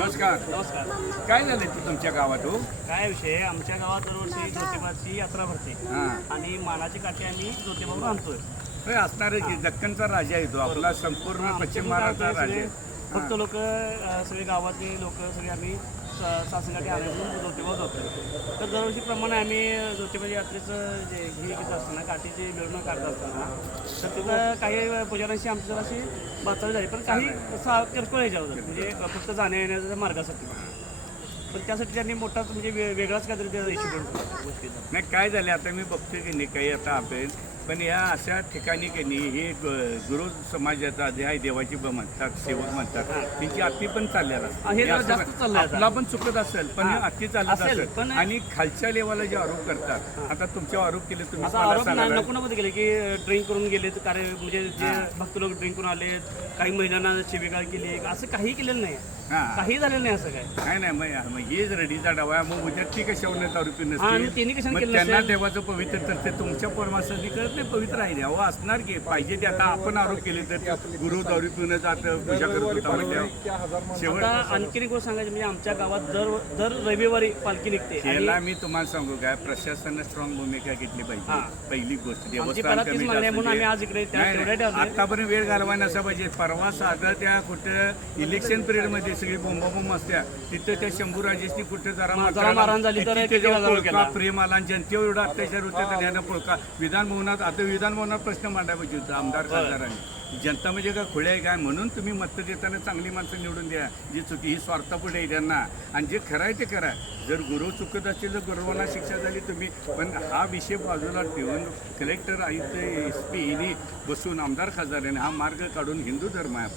नमस्कार. नमस्कार. काय झालं ते तुमच्या गावात हो? काय विषय आहे, आमच्या गावात दरवर्षी ज्योतिबाची यात्रा भरते हां. आणि मानाची काठी आम्ही ज्योतिबावर आणतोय. हे असणार आहे की दक्कनचा राजा येतो आपला संपूर्ण आमच्या पश्चिम गावात महाराष्ट्र सगळे राजा. फक्त लोक सगळे गावातले लोक सगळे आम्ही सासनकाठी आणायचं ज्योतिबा जातोय. तर दरवर्षीप्रमाणे आम्ही ज्योतिबाच्या यात्रेचं जे हे घेत असताना काठीची मिरवणूक काढत असताना तर तिथं काही पुजाऱ्यांशी आमची जराशी बाचाळी झाली, पण काही किरकोळ ह्याच्यावर म्हणजे फक्त जाण्या येण्याच्या मार्गासाठी. पण त्यासाठी त्यांनी मोठाच म्हणजे वेगळाच काहीतरी इश्यू बनतो गोष्टीचा. नाही काय झालं आता मी बघतोय की नाही काही आता आपण पण या अशा ठिकाणी की नाही हे गुरु समाजाचा जे आहे देवाची म्हणतात सेवक म्हणतात त्यांची अति पण चाललेला हे जरा जास्त चाललंय आता. आपला पण चुकत असेल पण हे अति चालत असेल, असेल पण- आणि खालच्या लेवलला जे आरोप करतात आता तुमच्यावर आरोप केले तुम्ही असा मला आरोप नाही सांगायला- नको नको केले की ड्रिंक करून गेलेत, कार्य म्हणजे जे भक्त लोक ड्रिंक करून आलेत, काही महिलांना शिबिकाळ केली, असं काही केलेलं नाही. हां. काही झालेलं नाही असं काय. काय नाही मग हेच रडीचा डबा मग उद्या ती कशावर दारू पिऊन हा, आणि त्यांनी कशाने मग केलं त्यांना नसेल? देवाचं पवित्र तर ते तुमच्या परमासाठी कळत नाही पवित्र आहे द्यावं असणार की पाहिजे ते आता आपण आरोप केले तर गुरु दारू पिऊन जात पूजा करत होता म्हणजे शेवट आता आणखीन एक गोष्ट सांगायची म्हणजे आमच्या गावात दर रविवारी पालखी निघते आणि याला मी तुम्हाला सांगू काय प्रशासनाने स्ट्रॉंग भूमिका घेतली पाहिजे हां. पहिली गोष्ट आमची देवस्थान पहिला तीच कमिटी मागणी आहे म्हणून असू दे. आम्ही आज इकडे त्या नाही, तेवढ्या नाही. ठेवले. आतापर्यंत वेळ घालवाय नसा पाहिजे परवा साधं त्या कुठं इलेक्शन पिरियडमध्ये सगळी बोंबाबोंब असत्या तिथं त्या शंभूराजेसनी कुठं जरा मारहाण झाली तर किती त्याच्यावर गदारोळ पोळका केला. प्रेम आला आणि जनतेवर एवढा अत्याचार होते तर यानं पोळका विधान भवनात आता विधान भवनात प्रश्न मांडायला पाहिजे होता आमदार खासदारांनी जनता म्हणजे का खुळे आहे काय म्हणून तुम्ही मत देताना चांगली माणसं निवडून द्या जी चुकी ही स्वार्थापुढे आहे त्यांना आणि जे खरं आहे ते करा जर गुरु चुकत असतील तर गुरुवांना शिक्षा झाली तुम्ही पण हा विषय बाजूला ठेवून कलेक्टर आयुक्त SP यांनी बसून आमदार खासदारांनी हा मार्ग काढून हिंदू धर्म आहे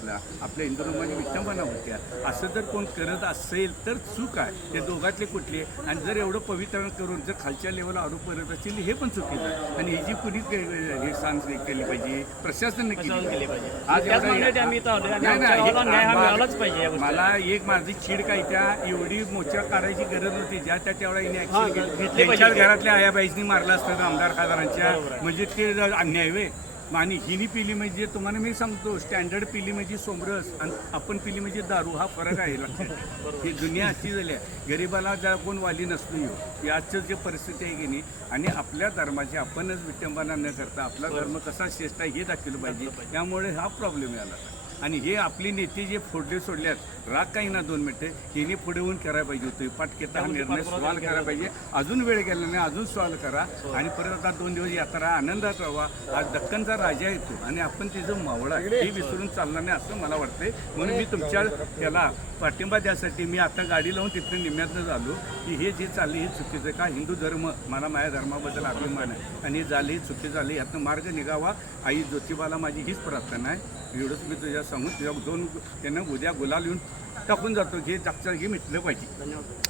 आपल्या हिंदू धर्माची विटंबना होत्या असं जर कोण करत असेल तर चूक आहे ते दोघातले कुठले आणि जर एवढं पवित्र करून जर खालच्या लेवलला आरोप करत असतील हे पण चुकीचं आहे आणि ही जी कुणी हे सांग केली पाहिजे प्रशासनाने केली पाहिजे. आज त्याच एवढा- मागणीसाठी आम्ही इथं आलोय आणि नाही, आमच्या नाही, गावाला न्याय हा मिळालाच पाहिजे या गोष्टीला. मला एक माझी चीड काय त्या एवढी मोर्चा काढायची गरज नव्हती ज्या त्या तेवढा हिने हा, ऍक्शन घेतली केली पाहिजे. त्यांच्या घरातल्या आयाबाईजनी मारलं असतं आमदार खासदारांच्या बरोबर आहे. म्हणजे ते अन्याय वे आणि हिनी पिली म्हणजे तुम्हाला मी सांगतो स्टँडर्ड पिली म्हणजे सोमरस आणि आपण पिली म्हणजे दारू हा फरक आहे लक्षात ही दुनिया अशी झाली आहे गरिबाला जर कोण वाली नसतो ही आजचं जे परिस्थिती आहे की नाही आणि आपल्या धर्माची आपणच विटंबना न करता आपला धर्म कसा श्रेष्ठ आहे हे दाखवलं पाहिजे त्यामुळे हा प्रॉब्लेम आला आणि हे आपली नेते जे फोडले सोडल्यात राग काही ना 2 मिनिटं हिने पुढे होऊन करायला पाहिजे होतं पाटकेता हा निर्णय सॉल्व करायला पाहिजे अजून वेळ गेला नाही अजून सॉल्व करा आणि परत आता 2 दिवस यात्रा आनंदात राहावा आज दक्कनचा राजा येतो आणि आपण तिचं मावळा हे विसरून चालणार नाही असं मला वाटतंय म्हणून मी तुमच्या त्याला पाठिंबा द्यासाठी मी आता गाडी लावून तिथून निम्म्यातनं झालो की हे जे चालले हे चुकीचं का हिंदू धर्म मला माझ्या धर्माबद्दल अभिमान आहे आणि हे झाले चुकी झाले यातनं मार्ग निघावा आई ज्योतिबाला माझी हीच प्रार्थना आहे एवढंच मी तुझ्या सांगून तुझ्या 2 त्यांना उद्या गुलाल येऊन टाकून जातो हे जागचं हे मिटलं पाहिजे. धन्यवाद.